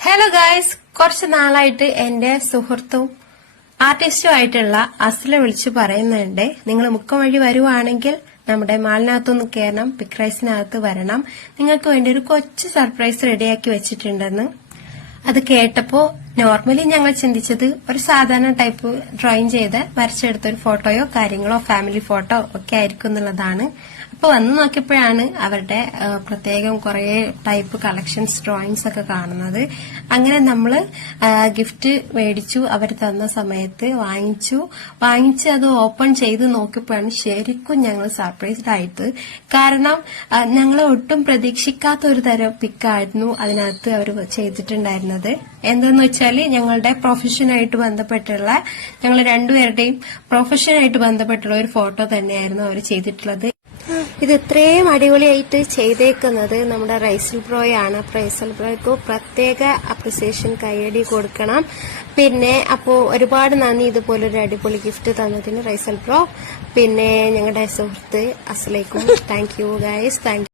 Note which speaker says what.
Speaker 1: Hello guys കുറച്ച് നാളായിട്ട് എന്റെ സുഹൃത്തും ആർട്ടിസ്റ്റും ആയിട്ടുള്ള അസ്ല വിളിച്ചു പറയുന്നുണ്ട്. നിങ്ങൾ മുക്കം വഴി വരുവാണെങ്കിൽ നമ്മുടെ മാലിനകത്തൊന്ന് കയറണം പിക്രൈസിനകത്ത് വരണം. നിങ്ങൾക്ക് വേണ്ടി ഒരു കൊച്ചു സർപ്രൈസ് റെഡിയാക്കി വെച്ചിട്ടുണ്ടെന്ന്. അത് കേട്ടപ്പോ നോർമലി ഞങ്ങൾ ചിന്തിച്ചത് ഒരു സാധാരണ ടൈപ്പ് ഡ്രോയിങ് ചെയ്ത് വരച്ചെടുത്ത ഒരു ഫോട്ടോയോ കാര്യങ്ങളോ ഫാമിലി ഫോട്ടോ ഒക്കെ ആയിരിക്കും എന്നുള്ളതാണ്. അപ്പൊ വന്ന് നോക്കിയപ്പോഴാണ് അവരുടെ പ്രത്യേകം കുറെ ടൈപ്പ് കളക്ഷൻസ് ഡ്രോയിങ്സ് ഒക്കെ കാണുന്നത്. അങ്ങനെ നമ്മൾ ഗിഫ്റ്റ് മേടിച്ചു അവർ തന്ന സമയത്ത് വാങ്ങിച്ചു. വാങ്ങിച്ച് അത് ഓപ്പൺ ചെയ്ത് നോക്കിയപ്പോഴാണ് ശരിക്കും ഞങ്ങൾ സർപ്രൈസ്ഡ് ആയിട്ട്. കാരണം ഞങ്ങൾ ഒട്ടും പ്രതീക്ഷിക്കാത്ത ഒരു തരം പിക്കായിരുന്നു അതിനകത്ത് അവർ ചെയ്തിട്ടുണ്ടായിരുന്നത്. എന്തെന്ന് വെച്ചാൽ ഞങ്ങളുടെ പ്രൊഫഷനായിട്ട് ബന്ധപ്പെട്ടുള്ള ഞങ്ങൾ രണ്ടുപേരുടെയും പ്രൊഫഷനായിട്ട് ബന്ധപ്പെട്ടുള്ള ഒരു ഫോട്ടോ തന്നെയായിരുന്നു അവർ ചെയ്തിട്ടുള്ളത്. ഇത് ഇത്രയും അടിപൊളിയായിട്ട് ചെയ്തേക്കുന്നത് നമ്മുടെ റൈസൽ ബ്രോയാണ് അപ്പൊ റൈസൽ ബ്രോയ്ക്ക് പ്രത്യേക അപ്രിസിയേഷൻ കൈയടി കൊടുക്കണം. പിന്നെ അപ്പോൾ ഒരുപാട് നന്ദി ഇതുപോലൊരു അടിപൊളി ഗിഫ്റ്റ് തന്നതിന് റൈസൽ ബ്രോ. പിന്നെ ഞങ്ങളുടെ സുഹൃത്ത് അസലേക്കും താങ്ക് യു ഗൈസ് താങ്ക്